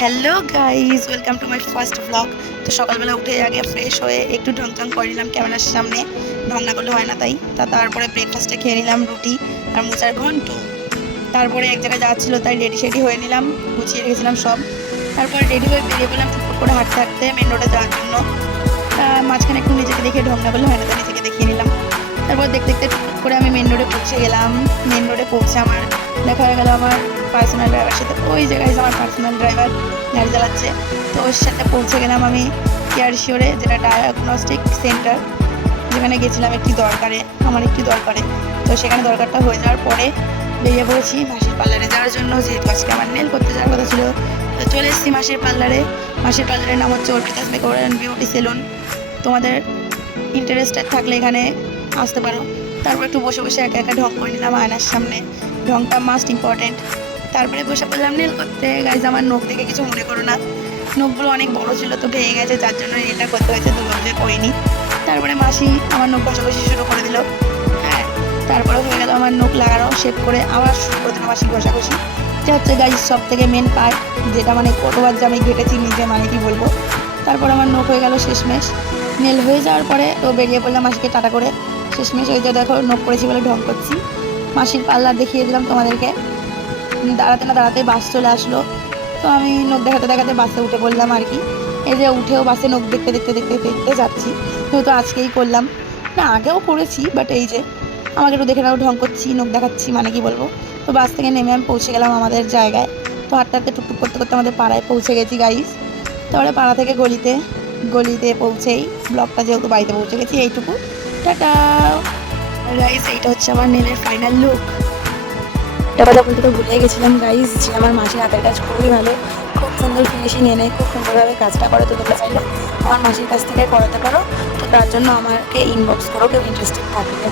Hello guys, welcome to my first blog. তো সকালবেলা উঠে আগে ফ্রেশ হয়ে একটু ঢং করে নিলাম ক্যামেরার সামনে। ঢং না করলে হয় না, তারপরে ব্রেকফাস্টে খেয়ে নিলাম রুটি আর মোচার ঘন্ট। তারপরে এক জায়গায় যাচ্ছিলো তাই রেডি সেডি হয়ে নিলাম, গুছিয়ে রেখেছিলাম সব। তারপরে রেডি হয়ে বেরিয়ে পড়লাম টুকটুক করে হাঁটতে হাঁটতে মেন রোডে যাওয়ার জন্য। মাঝখানে একটু নিজেকে দেখে ঢং না করলে হয় না, তাই নিজেকে দেখিয়ে নিলাম। তারপর দেখতে দেখতে টুকটুক করে আমি মেন রোডে পৌঁছে গেলাম। মেন রোডে পৌঁছে আমার দেখা হয়ে গেল আমার পার্সোনাল ড্রাইভার সাথে। ওই জায়গায় আমার পার্সোনাল ড্রাইভার গাড়ি চালাচ্ছে, তো ওর সাথে পৌঁছে গেলাম আমি কেয়ার শিওরে, যেটা ডায়াগনস্টিক সেন্টার, যেখানে গেছিলাম একটি দরকারে, আমার একটি দরকারে। তো সেখানে দরকারটা হয়ে যাওয়ার পরে বেরিয়ে পড়েছি মাসির পার্লারে যাওয়ার জন্য, যেহেতু আজকে আমার নেল করতে যাওয়ার কথা ছিল। তো চলে এসেছি মাসির পার্লারে। মাসির পার্লারের নাম হচ্ছে Arpita's makeover and beauty salon. তোমাদের ইন্টারেস্টেড থাকলে এখানে আসতে পারো। তারপর একটু বসে বসে একা একা ঢং করে নিলাম আয়নার সামনে, ঢংটা মাস্ট ইম্পর্টেন্ট। তারপরে বসে পড়লাম নেল করতে। গাইজ, আমার নখ দেখে কিছু মনে করো না, নখগুলো অনেক বড় ছিল তো ভেঙে গেছে, যার জন্য নেলটা করতে হয়েছে, দুর্ভাগ্যে করিনি। তারপরে মাসি আমার নখ ঘষাঘষি শুরু করে দিল। হ্যাঁ, তারপরে হয়ে গেল আমার নখ লাগানো, শেভ করে আবার শুরু করে দিল মাসি ঘষাঘষি। এটা হচ্ছে গাইজ সব থেকে মেন পার্ট, যেটা মানে কতবার যে আমি ঘেটেছি নিজে, মানে কি বলবো। তারপর আমার নখ হয়ে গেল শেষমেশ। নেল হয়ে যাওয়ার পরে তো বেরিয়ে পড়লাম মাসিকে টাটা করে। শেষমেশ ওই যে দেখো নখ করেছি বলে ঢং করছি। মাসির পার্লার দেখিয়ে দিলাম তোমাদেরকে। দাঁড়াতে না দাঁড়াতে বাস চলে আসলো, তো আমি নখ দেখাতে দেখাতে বাসে উঠে পড়লাম আর কি। এই যে উঠেও বাসে নখ দেখতে দেখতে দেখতে দেখতে যাচ্ছি, তো আজকেই করলাম না, আগেও করেছি, বাট এই যে আমাকে একটু দেখে নাও ঢং করছি, নখ দেখাচ্ছি, মানে কি বলবো। তো বাস থেকে নেমে আমি পৌঁছে গেলাম আমাদের জায়গায়। তো হাঁটতে হাঁটতে টুকটুক করতে করতে আমাদের পাড়ায় পৌঁছে গেছি গাইস। তারপরে পাড়া থেকে গলিতে গলিতে পৌঁছেই ব্লগটা যেহেতু বাড়িতে পৌঁছে গেছি, এইটুকু, টাটা গাইস। এইটা হচ্ছে আমার নেলের ফাইনাল লুক। একটা কথা বলতে তো ভুলে গেছিলাম গাইস, যে আমার মাসির হাতের কাজ খুবই ভালো, খুব সুন্দর ফিনিশিং এনে খুব সুন্দরভাবে কাজটা করে। তো তোমরা চাইলে আমার মাসির কাছ থেকে করাতে পারো, তো তার জন্য আমাকে ইনবক্স করো কেউ ইন্টারেস্টেড থাকলে।